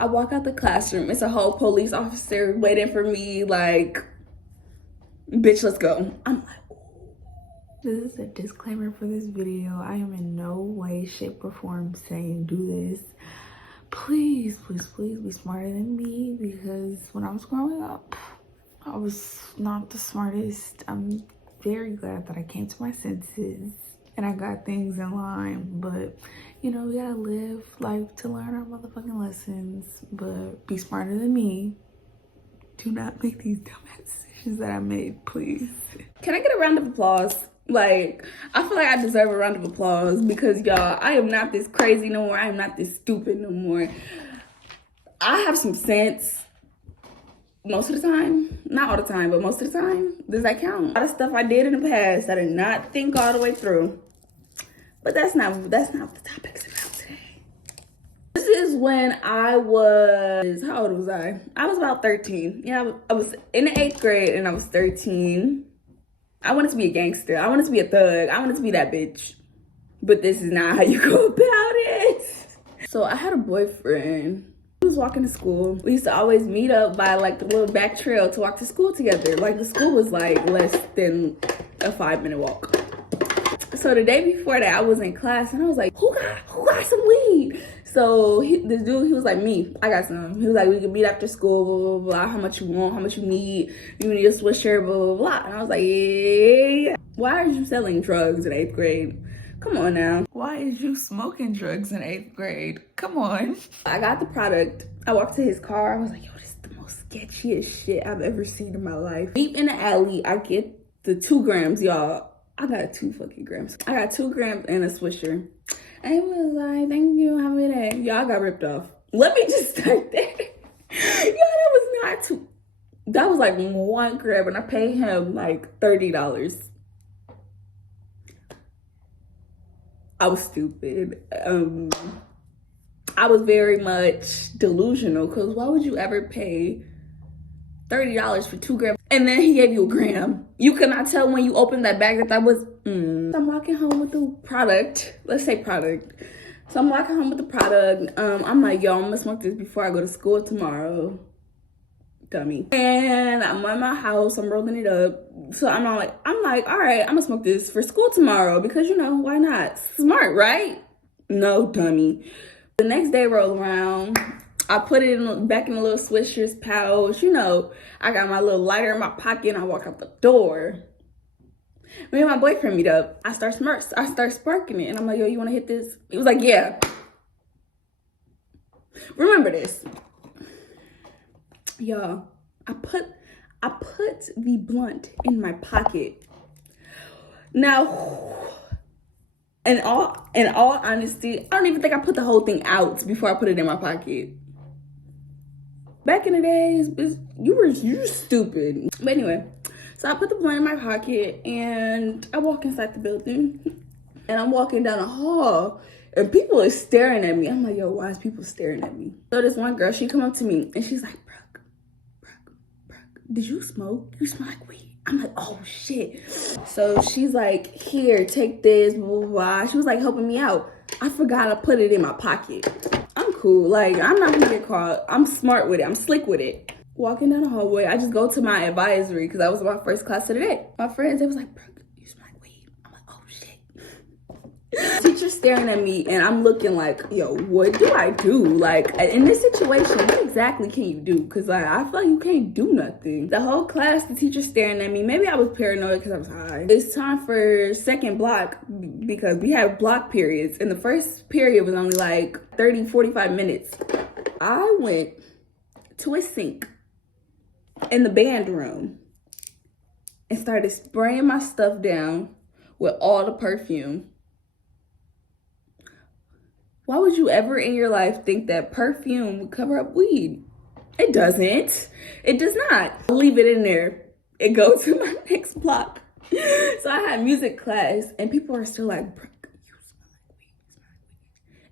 I walk out the classroom. It's a whole police officer waiting for me, like, bitch, let's go. I'm like, this is a disclaimer for this video. I am in no way, shape, or form saying do this. Please, please, please be smarter than me, because when I was growing up, I was not the smartest. I'm very glad that I came to my senses and I got things in line, but you know, we gotta live life to learn our motherfucking lessons. But be smarter than me. Do not make these dumbass decisions that I made, please. can I get a round of applause? Like, I feel like I deserve a round of applause because, y'all, I am not this crazy no more. I am not this stupid no more. I have some sense most of the time. Not all the time, but most of the time. Does that count? A lot of stuff I did in the past I did not think all the way through. But that's not what the topic's about today. This is when I was, how old was I? I was about 13. Yeah, I was in the 8th grade and I was 13. I wanted to be a gangster. I wanted to be a thug. I wanted to be that bitch. But this is not how you go about it. So I had a boyfriend. He was walking to school. We used to always meet up by like the little back trail to walk to school together. Like the school was like less than a 5-minute walk. So the day before that, I was in class and I was like, who got some weed? So this dude, he was like, me, I got some. He was like, we can meet after school, blah, blah, blah. How much you want, how much you need a sweatshirt, blah, blah, blah. And I was like, yeah. Why are you selling drugs in 8th grade? Come on now. Why is you smoking drugs in 8th grade? Come on. I got the product. I walked to his car. I was like, yo, this is the most sketchiest shit I've ever seen in my life. Deep in the alley, I get the 2 grams, y'all. I got 2 fucking grams. I got 2 grams and a swisher. And he was like, thank you, have a good day. Y'all got ripped off. Let me just start there. Y'all, that was not too. That was like 1 gram and I paid him like $30. I was stupid. I was very much delusional because why would you ever pay $30 for 2 grams? And then he gave you a gram. You could not tell when you opened that bag that was, I'm walking home with the product. Let's say product. So I'm walking home with the product. I'm like, yo, I'm gonna smoke this before I go to school tomorrow. Dummy. And I'm at my house, I'm rolling it up. So I'm like, all right, I'm gonna smoke this for school tomorrow because, you know, why not? Smart, right? No, dummy. The next day roll around. I put it back in the little Swisher's pouch. You know, I got my little lighter in my pocket and I walk out the door. Me and my boyfriend meet up. I start sparking it. And I'm like, yo, you want to hit this? He was like, yeah. Remember this. Y'all, I put the blunt in my pocket. Now, in all honesty, I don't even think I put the whole thing out before I put it in my pocket. Back in the days, you were stupid. But anyway, so I put the blunt in my pocket and I walk inside the building and I'm walking down the hall and people are staring at me. I'm like, yo, why is people staring at me? So this one girl, she come up to me and she's like, Brooke, did you smoke? You smell like weed. I'm like, oh shit. So she's like, here, take this, blah, blah, blah. She was like helping me out. I forgot I put it in my pocket. I'm cool. Like, I'm not gonna get caught. I'm smart with it. I'm slick with it. Walking down the hallway, I just go to my advisory because that was my first class of the day. My friends, they was like, Brooke, you smell like weed. I'm like, oh shit. Teacher's staring at me and I'm looking like, yo, what do I do? Like, in this situation, what exactly can you do? Because like, I feel like you can't do nothing. The whole class, the teacher's staring at me. Maybe I was paranoid because I was high. It's time for second block because we have block periods. And the first period was only like 30, 45 minutes. I went to a sink in the band room and started spraying my stuff down with all the perfume. Why would you ever in your life think that perfume would cover up weed? It doesn't. It does not. I'll leave it in there and go to my next block. So I had music class and people are still like, Brooke, you smell like weed.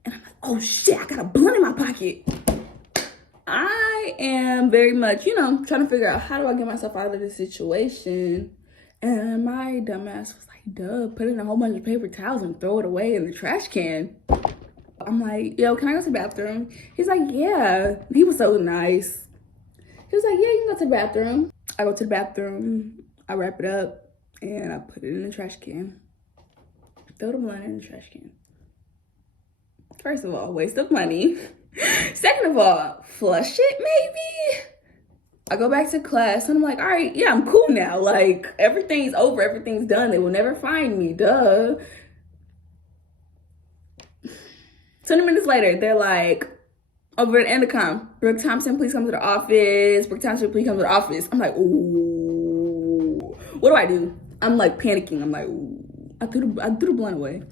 And I'm like, oh shit, I got a blunt in my pocket. I am very much, you know, trying to figure out how do I get myself out of this situation. And my dumbass was like, duh, put in a whole bunch of paper towels and throw it away in the trash can. I'm like, yo, can I go to the bathroom? He's like, yeah. He was so nice. He was like, yeah, you can go to the bathroom. I go to the bathroom, I wrap it up, and I put it in the trash can. Throw the blunt in the trash can. First of all, waste of money. Second of all, flush it maybe. I go back to class and I'm like, all right, yeah, I'm cool now. Like, everything's over, everything's done. They will never find me, duh. 20 minutes later, they're like, over the intercom, Brooke Thompson, please come to the office. Brooke Thompson, please come to the office. I'm like, ooh, what do I do? I'm like panicking. I'm like, ooh. I threw the blunt away.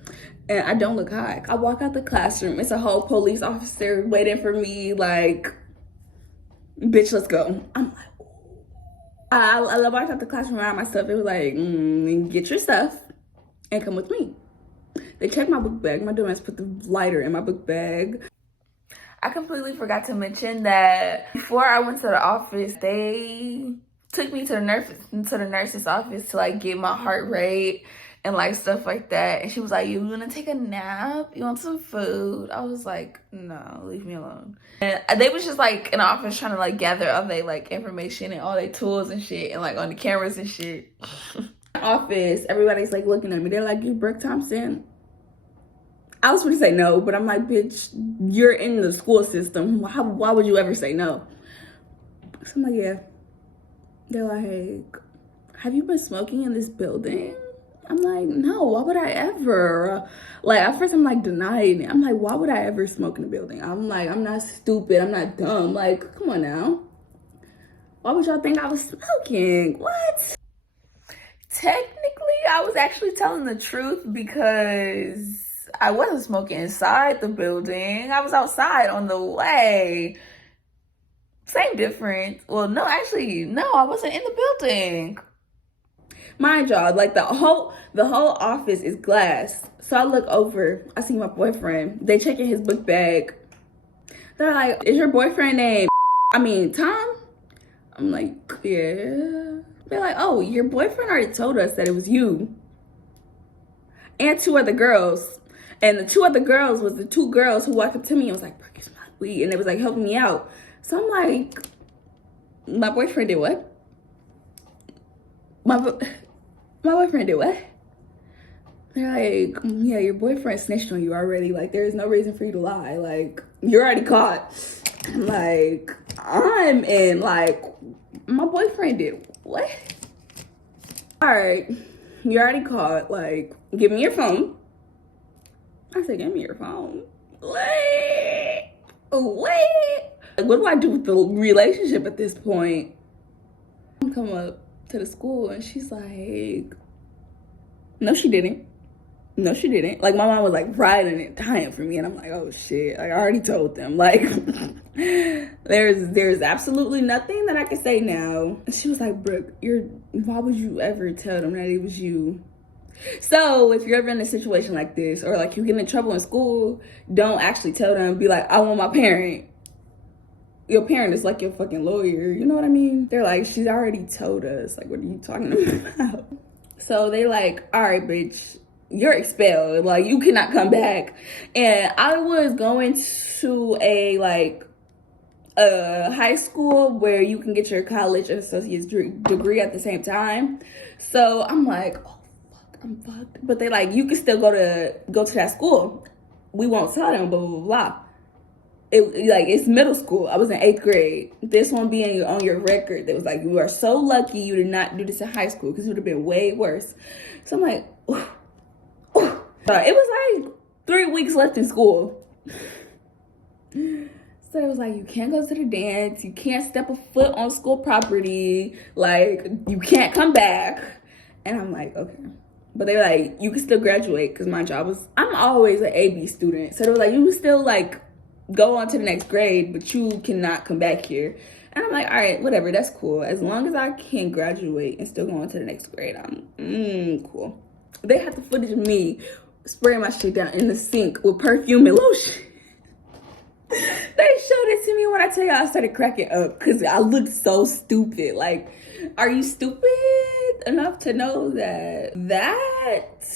And I don't look high. I walk out the classroom. It's a whole police officer waiting for me. Like, bitch, let's go. I'm like, ooh. I walked out the classroom around my stuff. It was like, get your stuff and come with me. They checked my book bag. My dumbass put the lighter in my book bag. I completely forgot to mention that before I went to the office, they took me to the nurse's office to like get my heart rate and like stuff like that. And she was like, you gonna take a nap? You want some food? I was like, no, leave me alone. And they was just like in the office trying to like gather all their like information and all their tools and shit and like on the cameras and shit. Office, everybody's like looking at me. They're like, you Brooke Thompson? I was going to say no, but I'm like, bitch, you're in the school system. Why would you ever say no? So I'm like, yeah. They're like, have you been smoking in this building? I'm like, no, why would I ever? Like, at first I'm like denying it. I'm like, why would I ever smoke in the building? I'm like, I'm not stupid. I'm not dumb. Like, come on now. Why would y'all think I was smoking? What? Technically, I was actually telling the truth because I wasn't smoking inside the building. I was outside on the way. Same difference. Well, no, actually, no, I wasn't in the building. Mind y'all, like the whole office is glass. So I look over, I see my boyfriend. They checking his book bag. They're like, is your boyfriend named Tom? I'm like, yeah. They're like, oh, your boyfriend already told us that it was you. And two other girls. And the two other girls was the two girls who walked up to me and was like, Brooke, it's not weed. And they was like helping me out. So I'm like, my boyfriend did what? My boyfriend did what? They're like, yeah, your boyfriend snitched on you already. Like, there is no reason for you to lie. Like, you're already caught. Like, I'm in, like, my boyfriend did what? All right, you're already caught. Like, give me your phone. I said, give me your phone. Wait. Like, what do I do with the relationship at this point? I come up to the school and she's like, no, she didn't. No, she didn't. Like, my mom was like riding and dying for me. And I'm like, oh shit. Like, I already told them. Like, there's absolutely nothing that I can say now. And she was like, Brooke, why would you ever tell them that it was you? So if you're ever in a situation like this, or like you get in trouble in school, don't actually tell them. Be like, I want my parent. Your parent is like your fucking lawyer. You know what I mean? They're like, she's already told us. Like, what are you talking about? So they like, all right, bitch, you're expelled. Like, you cannot come back. And I was going to a high school where you can get your college and associate's degree at the same time. So I'm like, oh fuck, I'm fucked. But they like, you can still go to that school. We won't tell them, blah, blah, blah, blah. It's middle school. I was in 8th grade. This won't be on your record. They was like, you are so lucky you did not do this in high school because it would have been way worse. So I'm like, ooh. It was like 3 weeks left in school. So it was like, you can't go to the dance. You can't step a foot on school property. Like, you can't come back. And I'm like, okay. But they were like, you can still graduate because my job I'm always an AB student. So they were like, you can still like go on to the next grade, but you cannot come back here. And I'm like, all right, whatever, that's cool. As long as I can graduate and still go on to the next grade, I'm cool. They had the footage of me spraying my shit down in the sink with perfume and lotion. They showed it to me. When I tell you, I started cracking up because I looked so stupid. Like, are you stupid enough to know that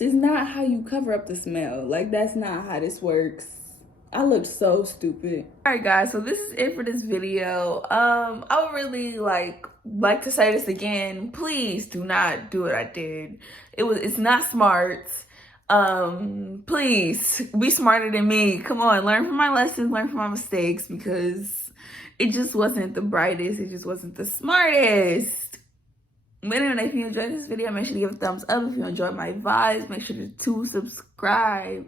is not how you cover up the smell? Like, that's not how this works. I looked so stupid. Alright guys, so this is it for this video. I would really like to say this again. Please do not do what I did. It's not smart. Please be smarter than me. Come on, learn from my lessons, learn from my mistakes, because it just wasn't the brightest, it just wasn't the smartest. But anyway, if you enjoyed this video, make sure to give it a thumbs up. If you enjoyed my vibes, make sure to subscribe.